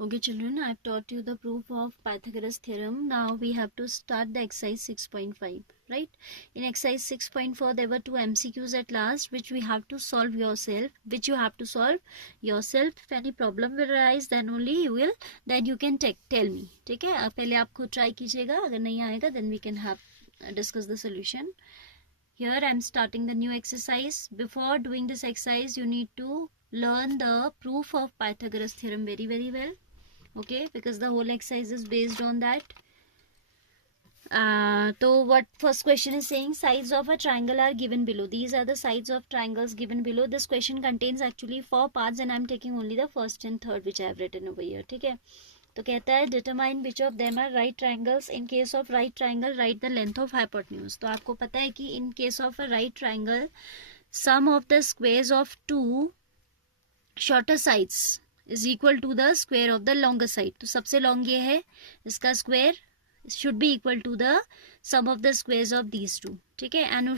Okay children, I have taught you the proof of Pythagoras theorem. Now we have to start the exercise 6.5, right? In exercise 6.4 there were two MCQs at last which we have to solve yourself, which you have to solve yourself. If any problem will arise then only you can tell me. ठीक है, पहले आप खुद try कीजिएगा, अगर नहीं आएगा then we can have discuss the solution. Here I am starting the new exercise. Before doing this exercise you need to learn the proof of Pythagoras theorem very well. Okay, because the whole exercise is based on that. So what first question is saying, sides of a triangle are given below. These are the sides of triangles given below. This question contains actually 4 parts and I am taking only the first and third which I have written over here. ठीक है, तो कहता है determine which of them are right triangles. In case of right triangle, write the length of hypotenuse. तो आपको पता है कि in case of a right triangle, sum of the squares of two shorter sides is equal to the square of the longer side. तो सबसे long ये है, इसका square should be equal to the sum of the squares of these two. ठीक है, and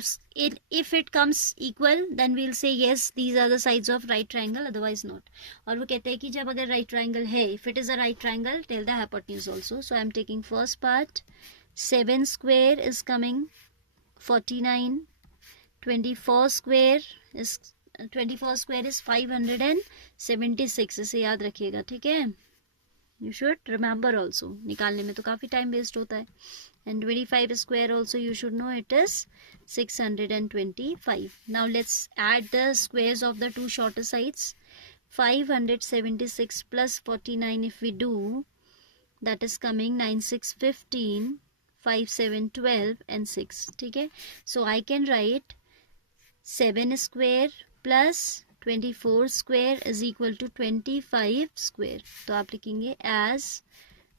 if it comes equal then we'll say yes these are the sides of right triangle, otherwise not. और वो कहते हैं कि जब अगर right triangle है, if it is a right triangle, tell the hypotenuse also. So I am taking first part. 7 square is coming 49. 24 square is 576. इसे याद रखिएगा, ठीक है. You should remember also. निकालने में तो काफ़ी time waste होता है. And 25 square also you should know it is 625. Now let's add the squares of the two shorter sides. 576 plus 49 if we do, that is coming 9 6 15, 5 7 12 and 6. ठीक है, so I can write 7 square plus 24 square is equal to 25 square. तो आप लिखेंगे as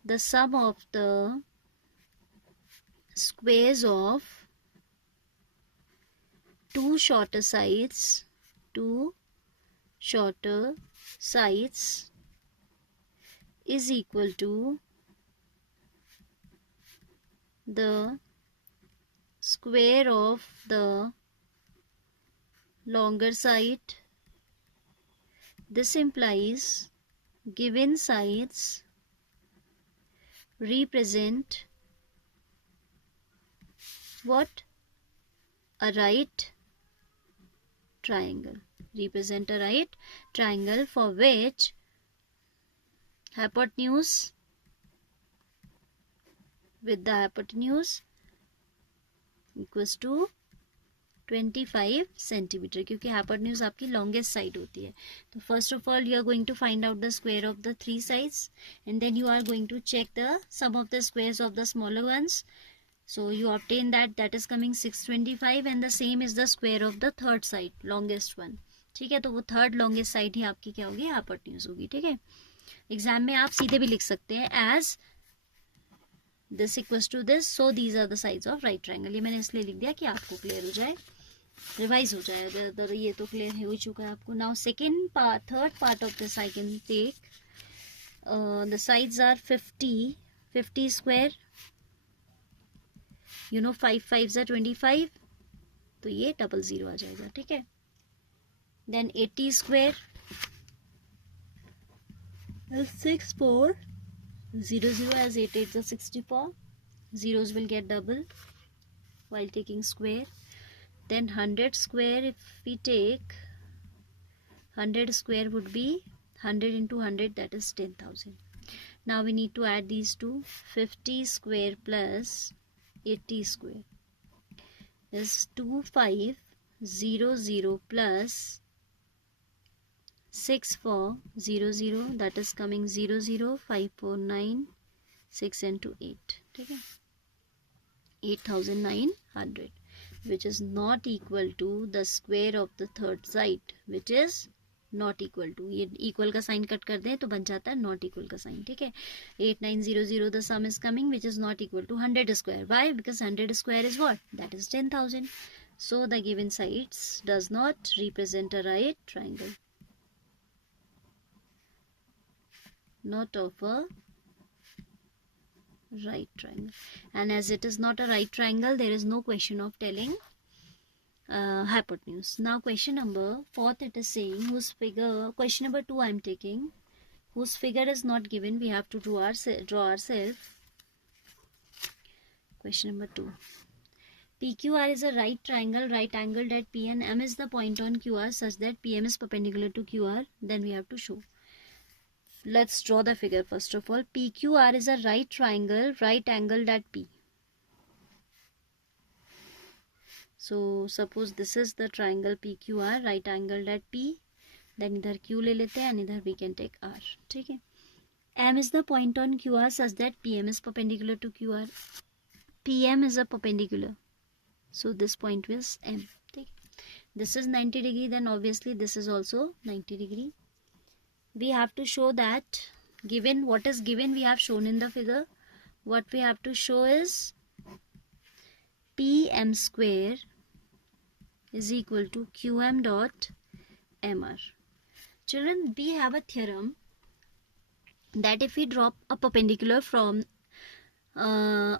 the sum of the squares of two shorter sides is equal to the square of the longer side. This implies given sides represent what? A right triangle. Represent a right triangle for which hypotenuse with the hypotenuse equals to 25 centimetre, क्योंकि hypotenuse आपकी longest side होती है. तो first of all you are going to find out the square of the three sides and then you are going to check the sum of the squares of the smaller ones. So you obtain that is coming 625 and the same is the square of the third side, longest one. ठीक है, तो वो third longest side ही आपकी क्या होगी? Hypotenuse होगी. ठीक है, एग्जाम में आप सीधे भी लिख सकते हैं as this equals to this, so these are the sides of right triangle. ये मैंने इसलिए लिख दिया कि आपको क्लियर हो जाए, रिवाइज हो जाए. ये तो क्लियर हो चुका है आपको. Now second part, third part of this I can take the sides are 50 square. You know 5 5 are 25, तो ये 00 आ जाएगा. ठीक है, then 80 square 6 4 0 0 as 8 8 is 64. Zeros will get double while taking square. Then 100 square, if we take 100 square would be 100 into 100, that is 10,000. Now we need to add these two. 50 square plus 80 square is 2500 plus 6400, that is coming 00 5 4 9 6 and 2 8. ठीक है, 8900, which is not equal to the square of the third side, which is not equal to. ये equal का sign cut कर दें तो बन जाता है not equal का साइन. ठीक है, 8900 the sum is coming which is not equal to 100 square. Why? Because 100 square is what? That is 10,000. So the given sides does not represent a right triangle, not of a right triangle. And as it is not a right triangle, there is no question of telling hypotenuse. Now question number 4, it is saying whose figure, question number 2 I am taking. whose figure is not given, we have to draw ourselves. Question number 2. PQR is a right triangle, right angled at P and M is the point on QR such that PM is perpendicular to QR. Then we have to show. Let's draw the figure first of all. PQR is a right triangle, right angled at P. So suppose this is the triangle PQR, right angled at P. Then इधर Q ले लेते हैं and इधर we can take R. ठीक है. M is the point on QR such that PM is perpendicular to QR. PM is a perpendicular. So this point is M. ठीक. This is 90 degree, then obviously this is also 90 degree. We have to show that given what is given we have shown in the figure. What we have to show is PM square is equal to QM dot MR. Children, we have a theorem that if we drop a perpendicular from a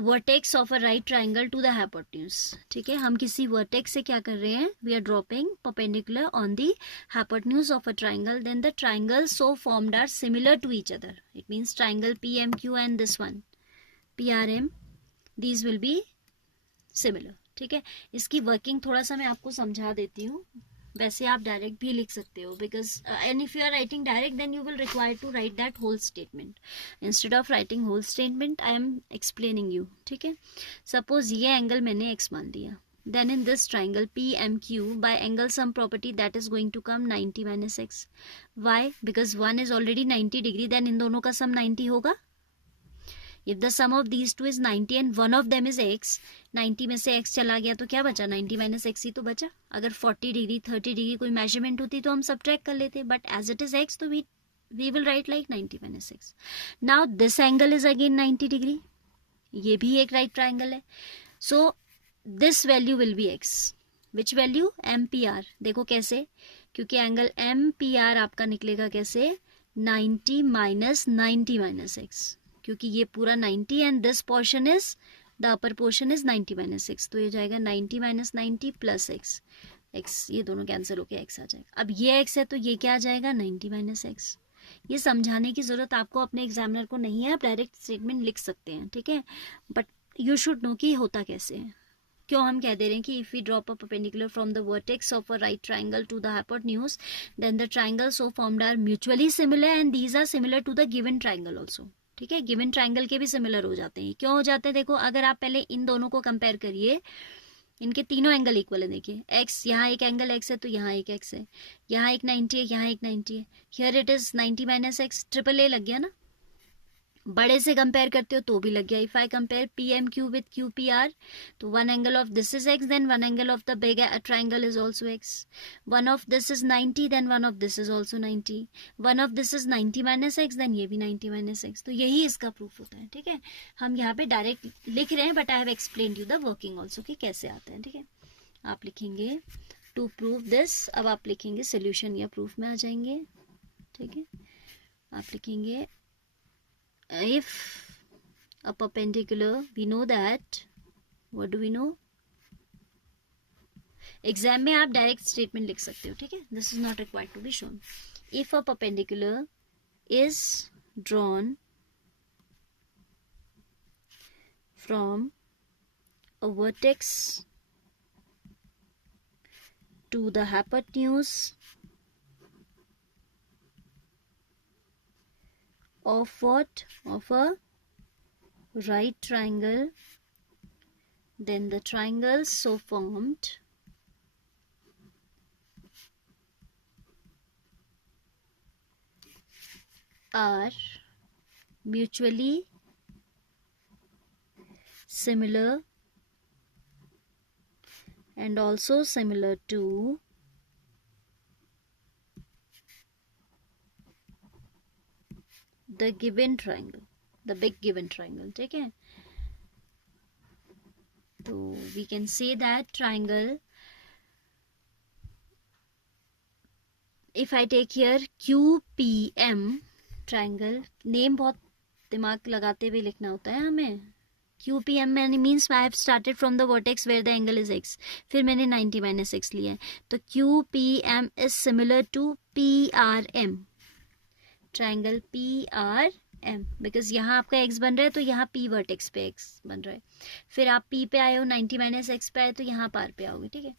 vertex of a right triangle to the hypotenuse, ठीक है, हम किसी vertex से क्या कर रहे हैं, we are dropping perpendicular on the hypotenuse of a triangle, then the triangles so formed are similar to each other. It means triangle PMQ and this one PRM, these will be similar. ठीक है, इसकी working थोड़ा सा मैं आपको समझा देती हूँ. वैसे आप डायरेक्ट भी लिख सकते हो, because and if you are writing direct then you will require to write that whole statement. Instead of writing whole statement I am explaining you. ठीक है, सपोज ये एंगल मैंने एक्स मान दिया, then in this triangle PMQ by angle sum property that is going to come 90 minus x. Why? Because one is already 90 degree, then इन दोनों का sum 90 होगा. If the sum of these two is 90 and one of them is x, 90 में से x चला गया तो क्या बचा, 90 minus x ही तो बचा. अगर 40 डिग्री 30 डिग्री कोई मेजरमेंट होती तो हम सब्ट्रैक्ट कर लेते, but as it is x तो we will write like 90 minus x. Now this angle is again 90 degree. ये भी एक right triangle है. So this value will be x. Which value? MPR. देखो कैसे, क्योंकि एंगल MPR आपका निकलेगा कैसे, 90 minus 90 minus x, क्योंकि ये पूरा 90 and this portion is the upper portion is 90 minus x, तो ये जाएगा 90 माइनस 90 प्लस एक्स. एक्स ये दोनों कैंसिल होकर एक्स आ जाएगा. अब ये एक्स है तो ये क्या आ जाएगा, 90 माइनस एक्स. ये समझाने की जरूरत आपको अपने एग्जामिनर को नहीं है, आप डायरेक्ट स्टेटमेंट लिख सकते हैं. ठीक है, बट यू शुड नो कि होता कैसे है. क्यों हम कह दे रहे हैं कि if we drop a perpendicular from the vertex of a right triangle to the hypotenuse then the triangle so formed are mutually similar and these are similar to the given triangle also. ठीक है, given triangle के भी similar हो जाते हैं. क्यों हो जाते हैं, देखो अगर आप पहले इन दोनों को कंपेयर करिए, इनके तीनों एंगल इक्वल है. देखिए एक्स, यहाँ एक एंगल एक्स है तो यहाँ एक एक्स है, यहाँ एक 90 है, यहाँ एक 90 है. Here it is 90 minus x, triple A लग गया ना. बड़े से कंपेयर करते हो तो भी लग गया. If I compare PMQ with QPR तो one angle of this is x, then one angle of the big triangle is also x. One of this is 90, then one of this is also 90. One of this is 90 minus x, then ये भी 90 minus x. तो यही इसका proof होता है. ठीक है, हम यहाँ पे डायरेक्ट लिख रहे हैं, but I have explained you the working also कि कैसे आता है. ठीक है, आप लिखेंगे टू प्रूव दिस. अब आप लिखेंगे सोल्यूशन या प्रूफ में आ जाएंगे. ठीक है, आप लिखेंगे if a perpendicular, we know that, what do we know, exam में आप डायरेक्ट स्टेटमेंट लिख सकते हो. ठीक है, this is not required to be shown. If a perpendicular is drawn from a vertex to the hypotenuse of what, of a right triangle, then the triangles so formed are mutually similar and also similar to the given triangle, the big given triangle. ठीक है, तो we can say that triangle, if I take here QPM triangle, name बहुत दिमाग लगाते हुए लिखना होता है हमें. QPM means I have started from the vertex where the angle is x, फिर मैंने 90 minus x लिया है, तो QPM is similar to PRM. Triangle PRM, because यहाँ आपका x बन रहा है तो यहाँ P वर्टेक्स पे x बन रहा है, फिर आप P पे आए हो 90 माइनस x पे आए तो यहाँ पार पे आओगे, ठीक है।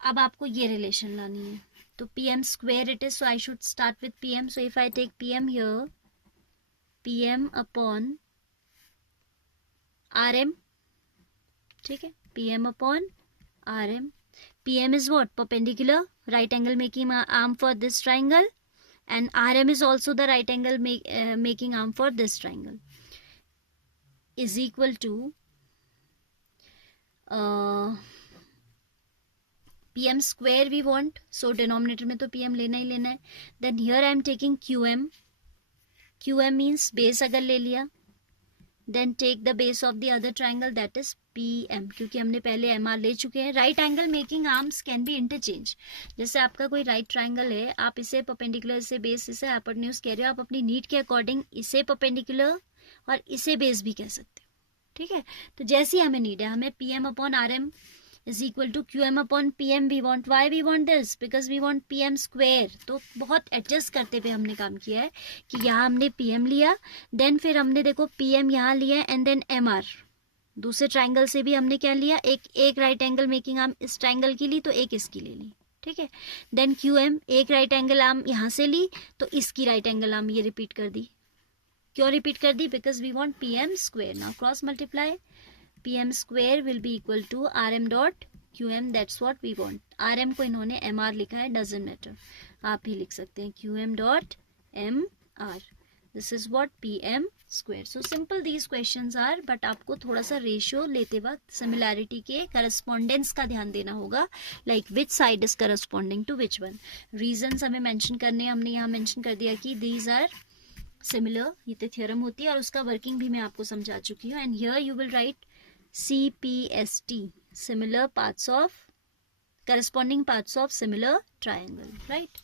अब आपको ये रिलेशन लानी है, तो PM square it is, so I should start with PM, so if I take PM here, PM upon RM, ठीक है, PM upon RM. PM is what? Perpendicular, right angle making arm for this triangle, and RM is also the right angle making arm for this triangle, is equal to PM square we want, so denominator में तो PM लेना ही लेना है. Then here I am taking QM. QM means base अगर ले लिया, then take the base of the other triangle, that is PM, क्योंकि हमने पहले MR ले चुके हैं. Right angle making arms can be interchange. जैसे आपका कोई राइट ट्राइंगल है, आप इसे परपेंडिकुलर, इसे बेस, इसे हाइपोटेन्यूज कह रहे हो, आप अपनी नीड के अकॉर्डिंग इसे परपेंडिकुलर और इसे बेस भी कह सकते हो, ठीक है. तो जैसी हमें नीड है, हमें PM upon RM is equal to QM upon PM we want. Why we want this? Because we want PM square. तो बहुत एडजस्ट करते हुए हमने काम किया है कि यहाँ हमने PM लिया, देन फिर हमने देखो PM यहाँ लिया एंड देन MR. दूसरे ट्राइंगल से भी हमने क्या लिया, एक राइट एंगल मेकिंग आर्म इस ट्राइंगल की ली तो एक इसकी ले ली, ठीक है. देन QM एक राइट एंगल आर्म यहाँ से ली तो इसकी राइट एंगल आर्म ये रिपीट कर दी. क्यों रिपीट कर दी? Because we want PM square. Now cross multiply, PM square will be equal to RM dot QM. That's what we want. RM को इन्होंने MR लिखा है, doesn't matter, आप ही लिख सकते हैं QM dot MR. This is what PM square. So simple these questions are, but आपको थोड़ा सा रेशियो लेते वक्त सिमिलैरिटी के करस्पॉन्डेंस का ध्यान देना होगा, like which side is corresponding to which one. Reasons हमें मेंशन करने, हमने यहाँ मेंशन कर दिया कि these are similar, ये तो थ्योरम होती है और उसका वर्किंग भी मैं आपको समझा चुकी हूँ. And here you will write CPST, similar parts of, corresponding parts of similar triangle, right?